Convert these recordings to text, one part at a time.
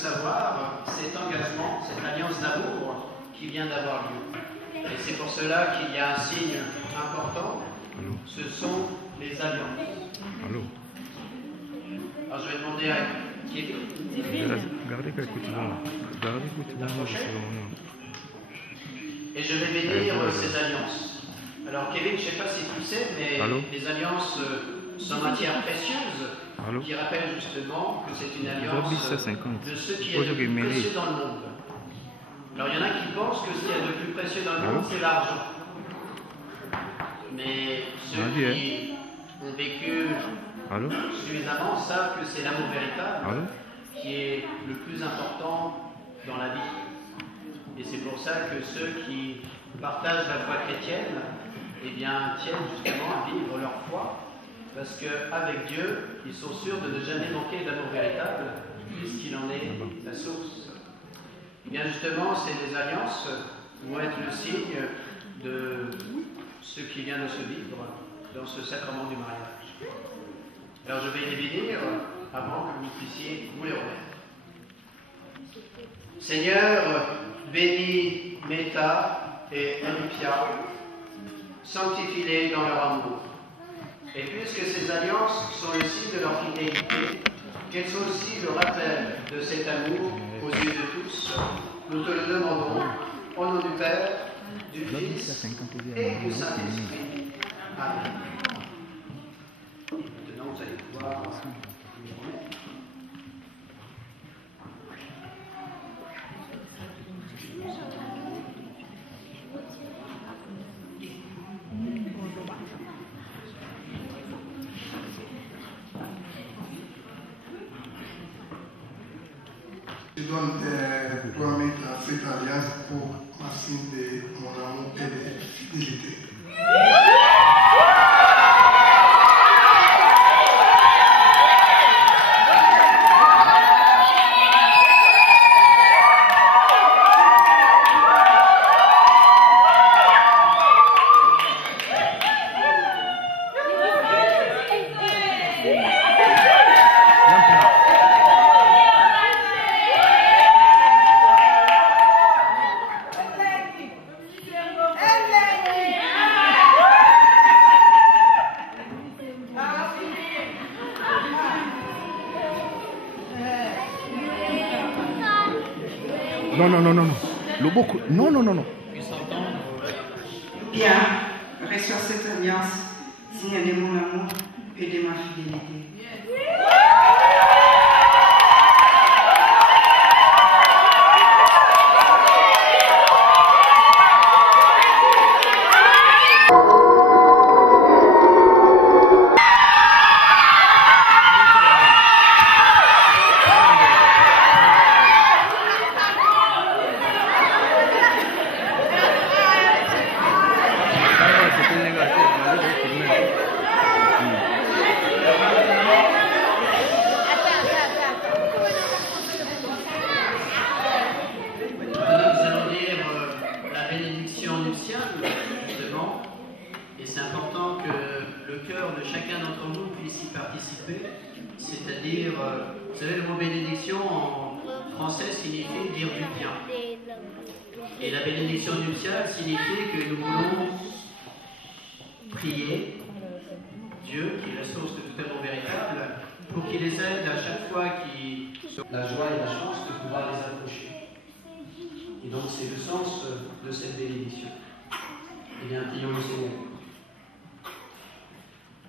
savoir cet engagement, cette alliance d'amour qui vient d'avoir lieu. Et c'est pour cela qu'il y a un signe important, ce sont les alliances. Allô. Alors je vais demander à Kevin. Gardez quelques secondes. Et je vais bénir ces alliances. Alors Kevin, je ne sais pas si tu sais, mais les alliances sont matières précieuses qui rappellent justement que c'est une alliance de ce qui est le plus précieux dans le monde. Alors il y en a qui pensent que ce qu'il y a de plus précieux dans le monde, c'est l'argent. Mais ceux qui ont vécu suffisamment savent que c'est l'amour véritable qui est le plus important dans la vie. Et c'est pour ça que ceux qui partagent la foi chrétienne, eh bien, tiennent justement à vivre leur foi, parce qu'avec Dieu, ils sont sûrs de ne jamais manquer d'amour véritable, puisqu'il en est la source. Et bien justement, ces alliances vont être le signe de ce qui vient de se vivre dans ce sacrement du mariage. Alors je vais les bénir avant que vous puissiez vous les remettre. Seigneur, bénis Meta et Olympia, sanctifie-les dans leur amour. Et puisque ces alliances sont le signe de leur fidélité, qu'elles soient aussi le rappel de cet amour aux yeux de tous, nous te le demandons, au nom du Père, du Fils et du Saint-Esprit. Amen. Maintenant, vous allez pouvoir vous remettre. Je donne toi-même cette alliance pour ma signe de mon amour et de fidélité. Non. Bien, reçois cette alliance, signe de mon amour et de ma fidélité. C'est-à-dire, vous savez, le mot bénédiction en français signifie dire du bien. Et la bénédiction nuptiale signifie que nous voulons prier Dieu, qui est la source de tout amour véritable, pour qu'il les aide à chaque fois qu'ils ont la joie et la chance de pouvoir les approcher. Et donc c'est le sens de cette bénédiction. Eh bien, prions le Seigneur.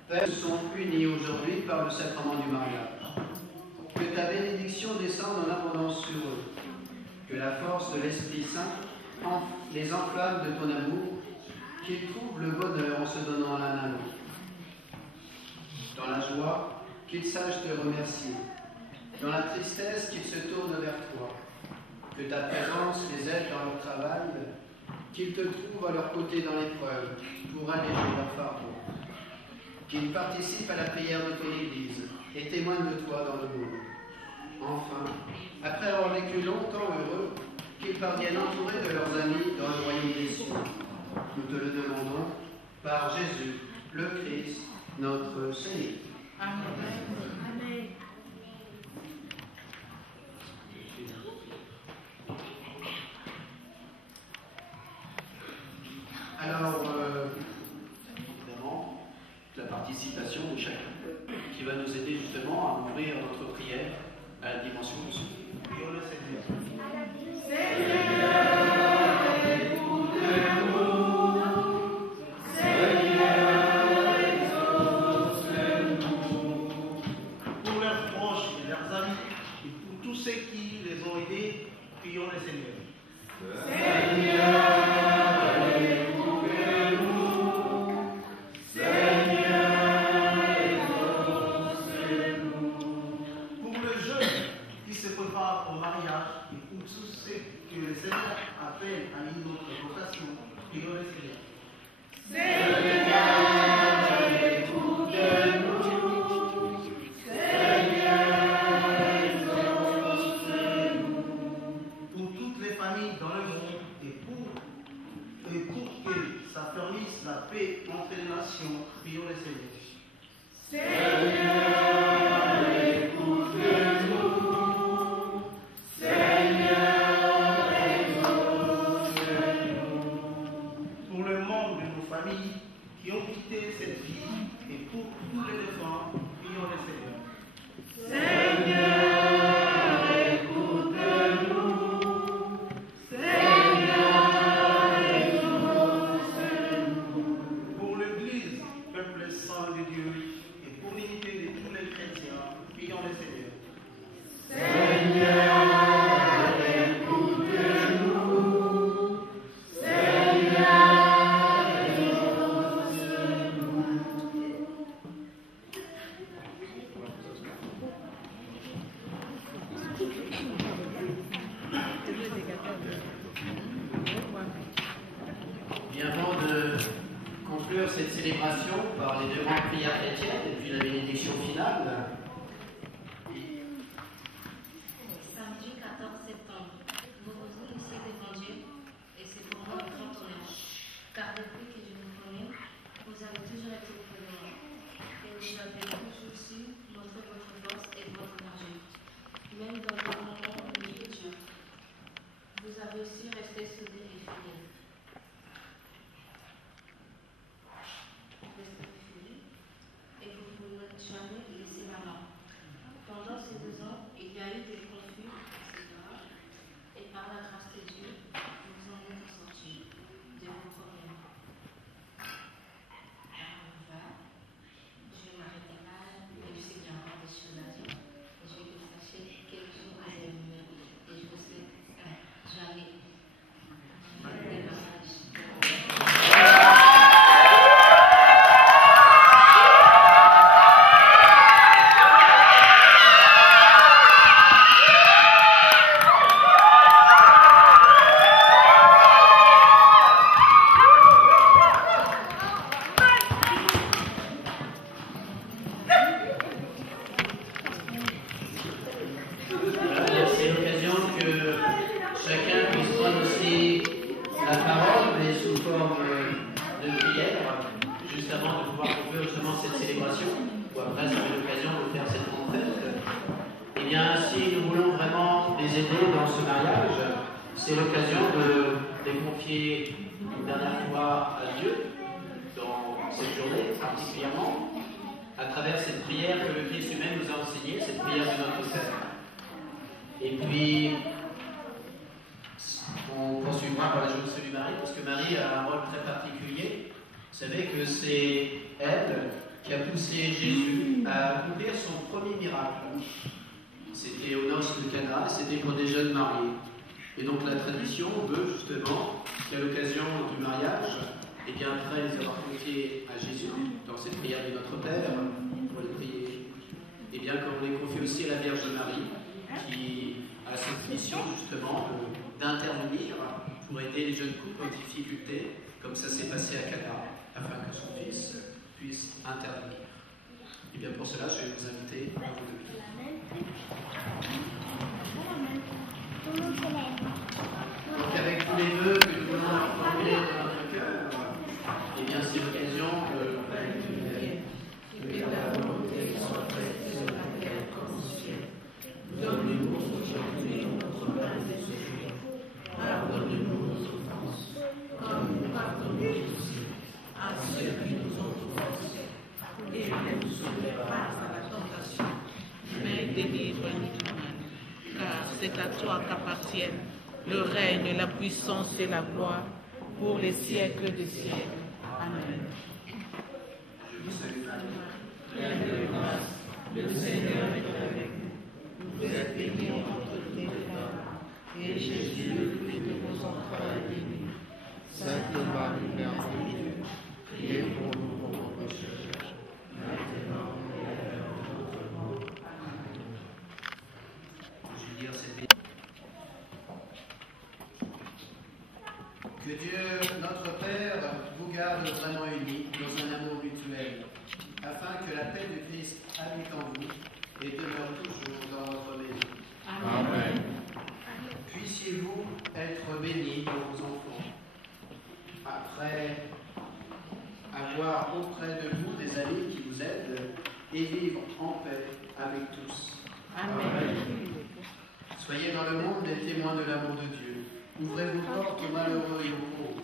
Père, nous sommes unis aujourd'hui par le sacrement du mariage. Que ta bénédiction descende en abondance sur eux. Que la force de l'Esprit Saint les enflamme de ton amour, qu'ils trouvent le bonheur en se donnant l'un à l'autre. Dans la joie, qu'ils sachent te remercier. Dans la tristesse, qu'ils se tournent vers toi. Que ta présence les aide dans leur travail, qu'ils te trouvent à leur côté dans l'épreuve, pour alléger leur fardeau. Qu'ils participent à la prière de ton Église et témoignent de toi dans le monde. Enfin, après avoir vécu longtemps heureux, qu'ils parviennent entourés de leurs amis dans le royaume des cieux. Nous te le demandons par Jésus, le Christ, notre Seigneur. Amen. ceux qui les ont aidés, prions le Seigneur. Pour le jeune qui se prépare au mariage et pour tous ceux que le Seigneur appelle à une autre vocation, prions le Seigneur. Pour toutes les familles dans le monde et pour que s'affermisse la paix entre les nations, prions le Seigneur. Pour le monde de nos familles qui ont quitté cette vie et pour tous les défunts, prions le Seigneur. Pour l'Église, peuple saint de Dieu, et pour l'unité de tous les chrétiens, prions le Seigneur. Bien, avant de conclure cette célébration par les deux grandes prières chrétiennes et puis la bénédiction finale, Samedi 14 septembre, nous faisons ici l'évangile et c'est pour moi un grand honneur. Car depuis que je vous connais, vous avez toujours été auprès de moi. Et vous avez toujours su montrer votre force et votre énergie. Même dans les moments où il est dur, vous avez aussi resté soudés et fidèles. Et vous ne pouvez jamais laisser ma main. Pendant ces 2 ans, il y a eu des conflits, etc. Et par la grâce de Dieu, vous en êtes sortis de vos problèmes. Alors, je vais m'arrêter là, même si j'ai encore des choses à dire. Et je vais que vous sachiez quel jour vous avez aimé. Et je vous souhaite jamais des mariages. c'est l'occasion que chacun puisse prendre aussi la parole, mais sous forme de prière, juste avant de pouvoir conclure justement cette célébration, ou après ça fait l'occasion de faire cette rentrée. Et bien, si nous voulons vraiment les aider dans ce mariage, c'est l'occasion de les confier une dernière fois à Dieu, dans cette journée particulièrement, à travers cette prière que le Christ lui-même nous a enseignée, cette prière de notre Père. Et puis, on poursuivra par la journée de Marie, parce que Marie a un rôle très particulier. Vous savez que c'est elle qui a poussé Jésus à accomplir son premier miracle. C'était aux noces de Cana, c'était pour des jeunes mariés. Et donc la tradition veut justement qu'à l'occasion du mariage, et bien après les avoir confiés à Jésus, dans cette prière de notre Père, pour les prier, et bien qu'on les confie aussi à la Vierge Marie, qui a cette mission justement d'intervenir pour aider les jeunes couples en difficulté, comme ça s'est passé à Cana, afin que son fils puisse intervenir. Et bien pour cela, je vais vous inviter à vous lever. Donc avec tous les vœux que nous voulons formuler dans notre cœur, et bien c'est l'occasion que la volonté soit faite sur la terre comme au ciel. Donne-nous aujourd'hui notre pain de ce jour. Pardonne-nous nos offenses, comme nous pardonnons aussi à ceux qui nous ont offensés. Et ne nous soumets pas à la tentation, mais délivre-nous du mal. Car c'est à toi qu'appartiennent le règne, la puissance et la gloire pour les siècles des siècles. Amen. Je vous salue Marie, pleine de grâce, le Seigneur est avec vous. Vous êtes bénie entre Que Dieu, notre Père, vous garde vraiment unis dans un amour mutuel, afin que la paix du Christ habite en vous et demeure toujours dans votre maison. Amen. Puissiez-vous être bénis dans vos enfants, après avoir auprès de vous des amis qui vous aident et vivre en paix avec tous. Amen. Soyez dans le monde des témoins de l'amour de Dieu. Ouvrez vos portes aux malheureux et aux pauvres,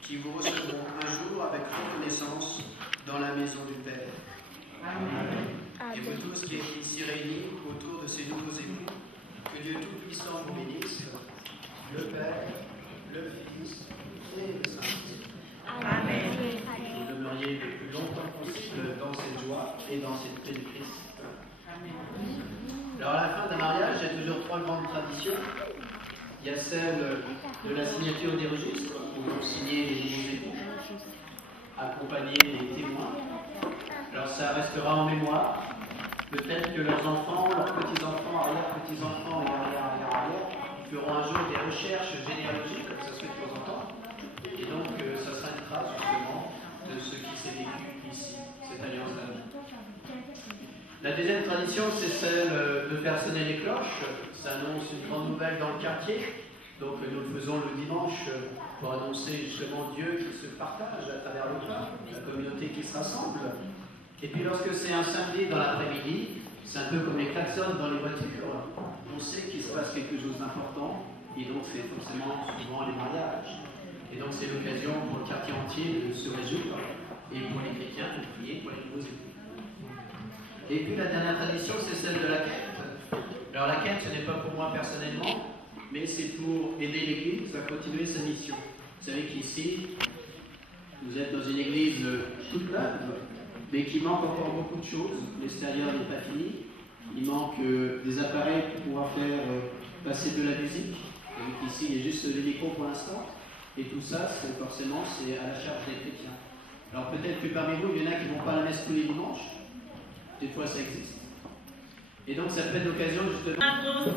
qui vous recevront un jour avec reconnaissance dans la maison du Père. Amen. Et vous tous qui êtes ici réunis autour de ces nouveaux époux, que Dieu Tout-Puissant vous bénisse, le Père, le Fils et le Saint-Esprit. Amen. Que vous demeuriez le plus longtemps possible dans cette joie et dans cette paix de Christ. Alors à la fin d'un mariage, il y a toujours 3 grandes traditions. Il y a celle de la signature des registres, où vont signer les nouveaux époux, accompagner les témoins. Alors ça restera en mémoire. Peut-être que leurs enfants, leurs petits-enfants, arrière-petits-enfants et arrière-arrière-arrière feront un jour des recherches généalogiques, comme ça se fait de temps en temps. Et donc ça sera une trace justement de ce qui s'est vécu ici, cette alliance d'amour. La deuxième tradition, c'est celle de faire sonner les cloches. Ça annonce une grande nouvelle dans le quartier. Donc nous le faisons le dimanche pour annoncer justement Dieu qui se partage à travers le pain, la communauté qui se rassemble. Et puis lorsque c'est un samedi dans l'après-midi, c'est un peu comme les klaxons dans les voitures. On sait qu'il se passe quelque chose d'important, et donc c'est forcément souvent les mariages. Et donc c'est l'occasion pour le quartier entier de se réjouir, et pour les chrétiens de prier pour les nouveaux époux. Et puis la dernière tradition, c'est celle de la quête. Alors la quête, ce n'est pas pour moi personnellement, mais c'est pour aider l'Église à continuer sa mission. Vous savez qu'ici, vous êtes dans une église toute neuve, mais qui manque encore beaucoup de choses. L'extérieur n'est pas fini. Il manque des appareils pour pouvoir faire passer de la musique. Vous voyez qu'ici, il y a juste les micros pour l'instant. Et tout ça, c'est forcément à la charge des chrétiens. Alors peut-être que parmi vous, il y en a qui ne vont pas à la messe tous les dimanches. Des fois, ça existe. Et donc, ça peut être l'occasion justement. Oh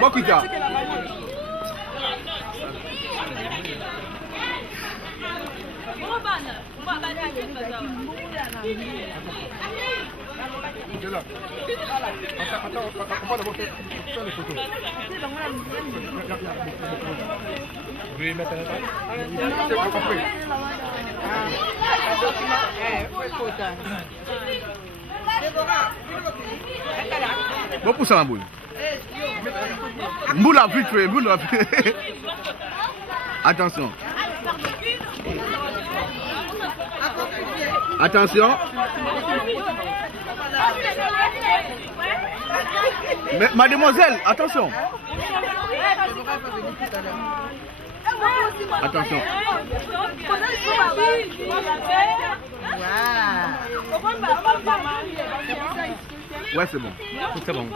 Bakita. Attends, on va d'abord faire les photos. Vous voulez mettre à l'intérieur? Bon pour ça la boule. Boule à vite fait, boule à vite. Attention. Attention. Mais mademoiselle, attention. Attention. Ouais, c'est bon. C'est bon.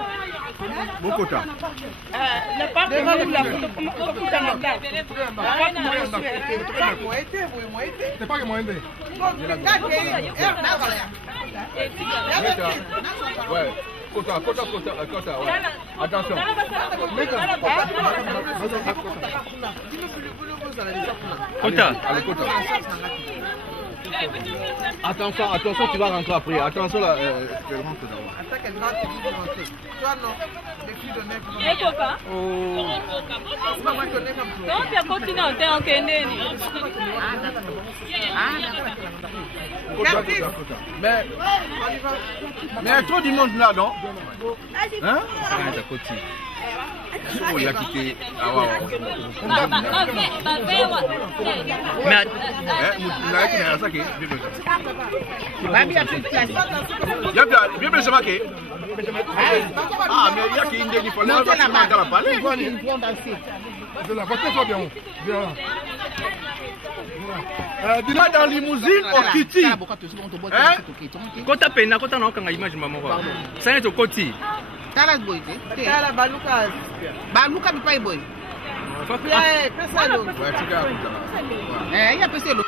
Bon quota. C'est pas que moi aidé. Ouais. Quota, quota, quota, quota. Ouais. Attention. Quota. Allez, quota. Attention, attention, tu vas rentrer après. Attention là, tu rentres d'abord. Mais il y a trop du monde là, non? Hein? Oh, il a quitté. Ah ouais. Mais il a quitté ça qui est. Bien bien ça qui. Ah mais il y a qui indi faut là va dans la palais. De la voiture soit bien. Dis-moi dans limousine au Kiti. Hein? Quand tu as peine, quand tu as une image maman. Ça est au côté. Tala boy te. Tala baluka. Baluka bi pay boy. Yeah, pesa lo. Ouais, tu gars. Il y a pesa lo.